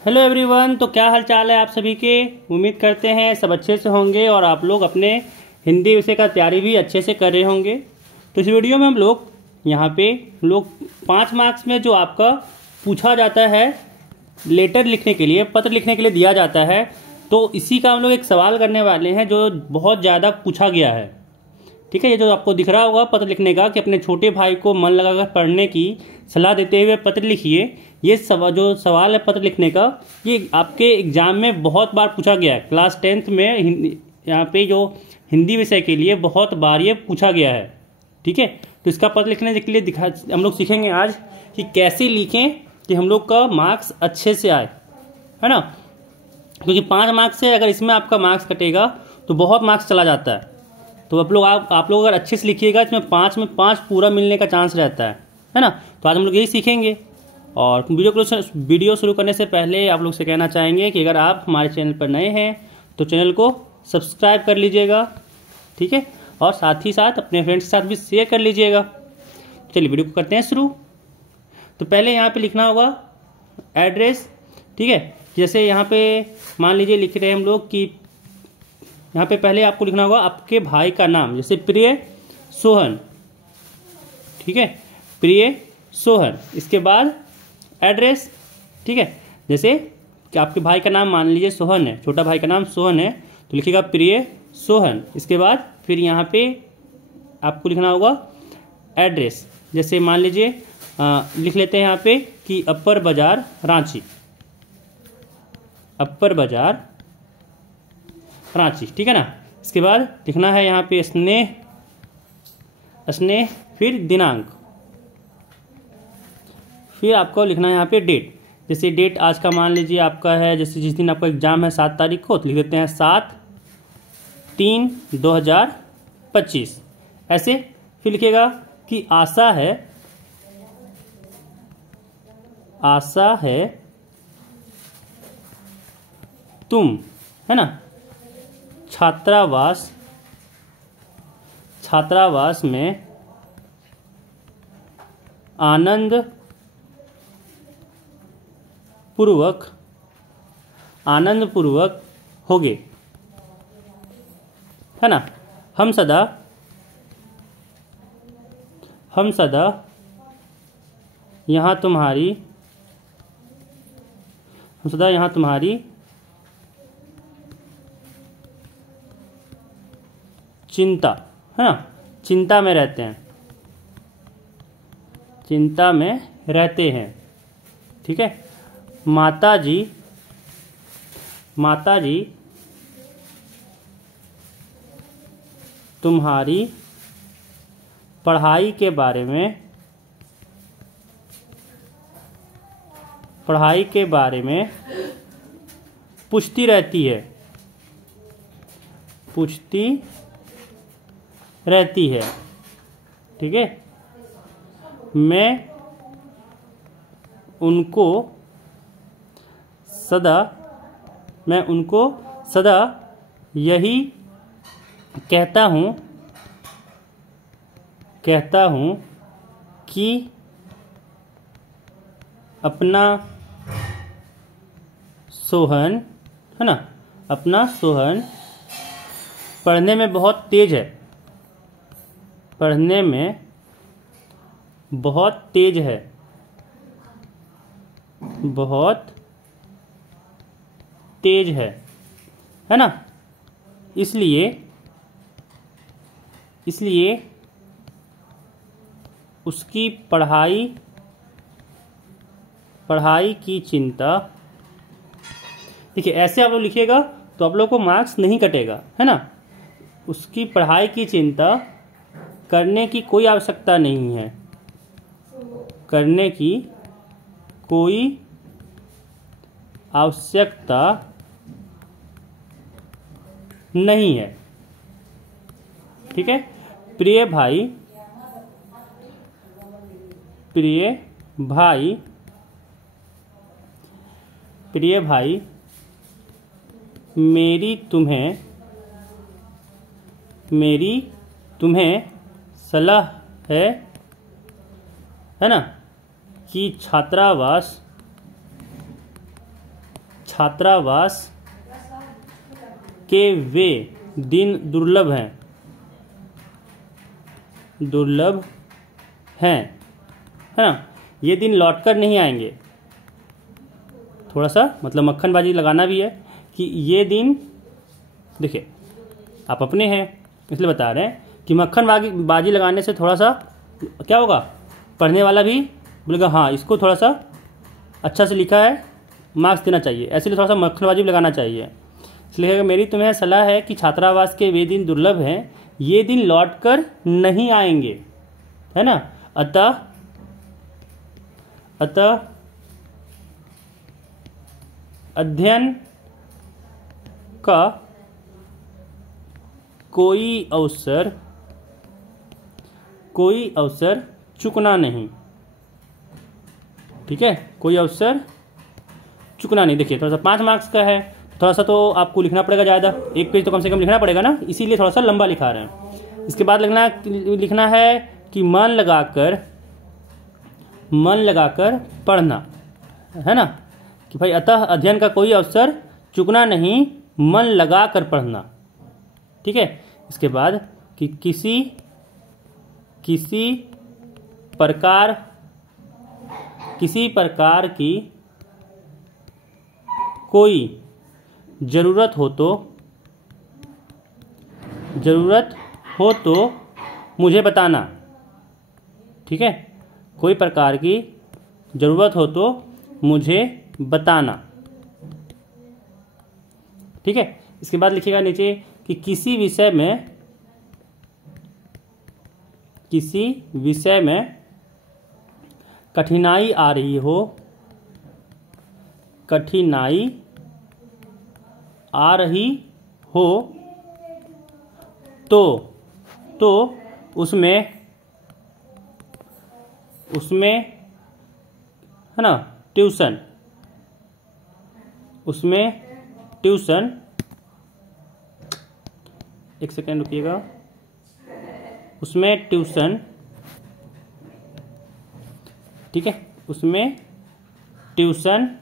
Hello everyone. तो क्या हाल चाल है आप सभी के। उम्मीद करते हैं सब अच्छे से होंगे और आप लोग अपने हिंदी विषय का तैयारी भी अच्छे से कर रहे होंगे। तो इस वीडियो में हम लोग यहाँ पे 5 मार्क्स में जो आपका पूछा जाता है लेटर लिखने के लिए, पत्र लिखने के लिए दिया जाता है, तो इसी का हम लोग एक सवाल करने वाले हैं जो बहुत ज़्यादा पूछा गया है। ठीक है, ये जो आपको दिख रहा होगा पत्र लिखने का कि अपने छोटे भाई को मन लगाकर पढ़ने की सलाह देते हुए पत्र लिखिए। ये जो सवाल है पत्र लिखने का, ये आपके एग्जाम में बहुत बार पूछा गया है। क्लास 10th में यहाँ पे जो हिंदी विषय के लिए बहुत बार ये पूछा गया है। ठीक है, तो इसका पत्र लिखने के लिए हम लोग सीखेंगे आज कि कैसे लिखें कि हम लोग का मार्क्स अच्छे से आए, है ना। क्योंकि 5 मार्क्स से अगर इसमें आपका मार्क्स कटेगा तो बहुत मार्क्स चला जाता है। तो आप लोग अगर अच्छे से लिखिएगा इसमें 5 में 5 पूरा मिलने का चांस रहता है ना। तो आज हम लोग यही सीखेंगे। और वीडियो शुरू करने से पहले आप लोग से कहना चाहेंगे कि अगर आप हमारे चैनल पर नए हैं तो चैनल को सब्सक्राइब कर लीजिएगा, ठीक है, और साथ ही साथ अपने फ्रेंड्स के साथ भी शेयर कर लीजिएगा। चलिए वीडियो को करते हैं शुरू। तो पहले यहाँ पे लिखना होगा एड्रेस। ठीक है, जैसे यहाँ पे मान लीजिए लिख रहे हैं हम लोग कि यहाँ पे पहले आपको लिखना होगा आपके भाई का नाम, जैसे प्रिय सोहन। ठीक है, प्रिय सोहन। इसके बाद एड्रेस। ठीक है, जैसे कि आपके भाई का नाम मान लीजिए सोहन है, छोटा भाई का नाम सोहन है, तो लिखिएगा प्रिय सोहन। इसके बाद फिर यहाँ पे आपको लिखना होगा एड्रेस। जैसे मान लीजिए लिख लेते हैं यहाँ पे कि अपर बाजार रांची, अपर बाजार रांची। ठीक है ना। इसके बाद लिखना है यहाँ पे स्नेह, स्नेह, फिर दिनांक, फिर आपको लिखना है यहाँ पे डेट। जैसे डेट आज का मान लीजिए आपका है, जैसे जिस दिन आपका एग्जाम है 7 तारीख को, तो लिख देते हैं 7/3/2025। ऐसे फिर लिखिएगा कि आशा है, आशा है तुम, है ना, छात्रावास, छात्रावास में आनंद पूर्वक, आनंद पूर्वक होगे, है ना। हम सदा यहाँ तुम्हारी, हम सदा यहाँ तुम्हारी चिंता, है ना, चिंता में रहते हैं, चिंता में रहते हैं। ठीक है, माताजी, माताजी तुम्हारी पढ़ाई के बारे में, पढ़ाई के बारे में पूछती रहती है, पूछती रहती है। ठीक है, मैं उनको सदा यही कहता हूँ कि अपना सोहन, है ना, अपना सोहन पढ़ने में बहुत तेज है, पढ़ने में बहुत तेज है, बहुत तेज है ना। इसलिए उसकी पढ़ाई की चिंता। देखिए ऐसे आप लोग लिखिएगा तो आप लोग को मार्क्स नहीं कटेगा, है ना। उसकी पढ़ाई की चिंता करने की कोई आवश्यकता नहीं है, करने की कोई आवश्यकता नहीं है। ठीक है, प्रिय भाई, प्रिय भाई, प्रिय भाई, मेरी तुम्हें सलाह है ना कि छात्रावास छात्रावास के वे दिन दुर्लभ हैं, दुर्लभ हैं, है ना। ये दिन लौटकर नहीं आएंगे। थोड़ा सा मतलब मक्खनबाजी लगाना भी है कि ये दिन, देखिए आप अपने हैं इसलिए बता रहे हैं कि मक्खनबाजी लगाने से थोड़ा सा क्या होगा, पढ़ने वाला भी बोलेगा हाँ इसको थोड़ा सा अच्छा से लिखा है, मार्क्स देना चाहिए, ऐसे थोड़ा सा मक्खनबाजी भी लगाना चाहिए। इसलिए मेरी तुम्हें सलाह है कि छात्रावास के वे दिन दुर्लभ हैं, ये दिन लौटकर नहीं आएंगे, है ना। अतः अध्ययन का कोई अवसर चूकना नहीं, ठीक है, कोई अवसर चूकना नहीं। देखिए थोड़ा सा 5 मार्क्स का है, थोड़ा सा तो आपको लिखना पड़ेगा ज़्यादा, 1 पेज तो कम से कम लिखना पड़ेगा ना, इसीलिए थोड़ा सा लंबा लिखा रहे हैं। इसके बाद लिखना है कि मन लगाकर पढ़ना, है ना, कि भाई अतः अध्ययन का कोई अवसर चूकना नहीं, मन लगाकर पढ़ना, ठीक है। इसके बाद कि किसी प्रकार की कोई ज़रूरत हो तो मुझे बताना, ठीक है, कोई प्रकार की ज़रूरत हो तो मुझे बताना, ठीक है। इसके बाद लिखिएगा नीचे कि किसी विषय में कठिनाई आ रही हो तो उसमें है ना ट्यूशन, एक सेकेंड रुकिएगा, उसमें ट्यूशन, ठीक है, उसमें ट्यूशन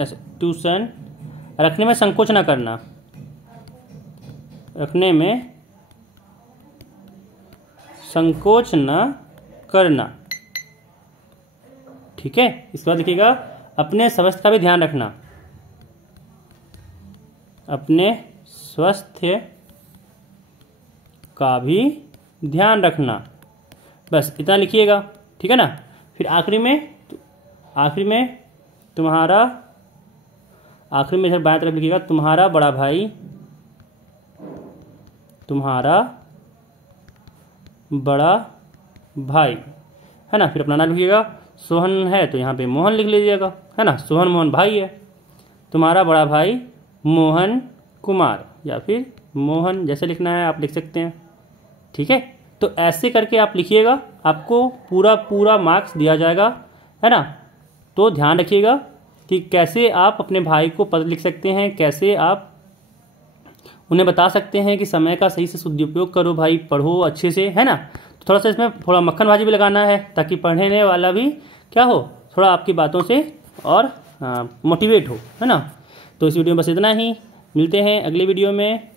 ऐसे ट्यूशन रखने में संकोच ना करना, रखने में संकोच न करना, ठीक है। इसके बाद लिखिएगा अपने स्वास्थ्य का भी ध्यान रखना, अपने स्वास्थ्य का भी ध्यान रखना, बस इतना लिखिएगा, ठीक है ना। फिर आखिरी में इधर बाएं तरफ लिखिएगा तुम्हारा बड़ा भाई, है ना। फिर अपना नाम लिखिएगा, सोहन है तो यहाँ पे मोहन लिख लीजिएगा, है ना, सोहन मोहन भाई है, तुम्हारा बड़ा भाई मोहन कुमार, या फिर मोहन जैसे लिखना है आप लिख सकते हैं, ठीक है। तो ऐसे करके आप लिखिएगा, आपको पूरा मार्क्स दिया जाएगा, है ना। तो ध्यान रखिएगा कि कैसे आप अपने भाई को पत्र लिख सकते हैं, कैसे आप उन्हें बता सकते हैं कि समय का सही से सदुपयोग करो भाई, पढ़ो अच्छे से, है ना। तो थोड़ा सा इसमें थोड़ा मक्खनबाजी भी लगाना है ताकि पढ़ने वाला भी क्या हो, थोड़ा आपकी बातों से और मोटिवेट हो, है ना। तो इस वीडियो में बस इतना ही, मिलते हैं अगले वीडियो में।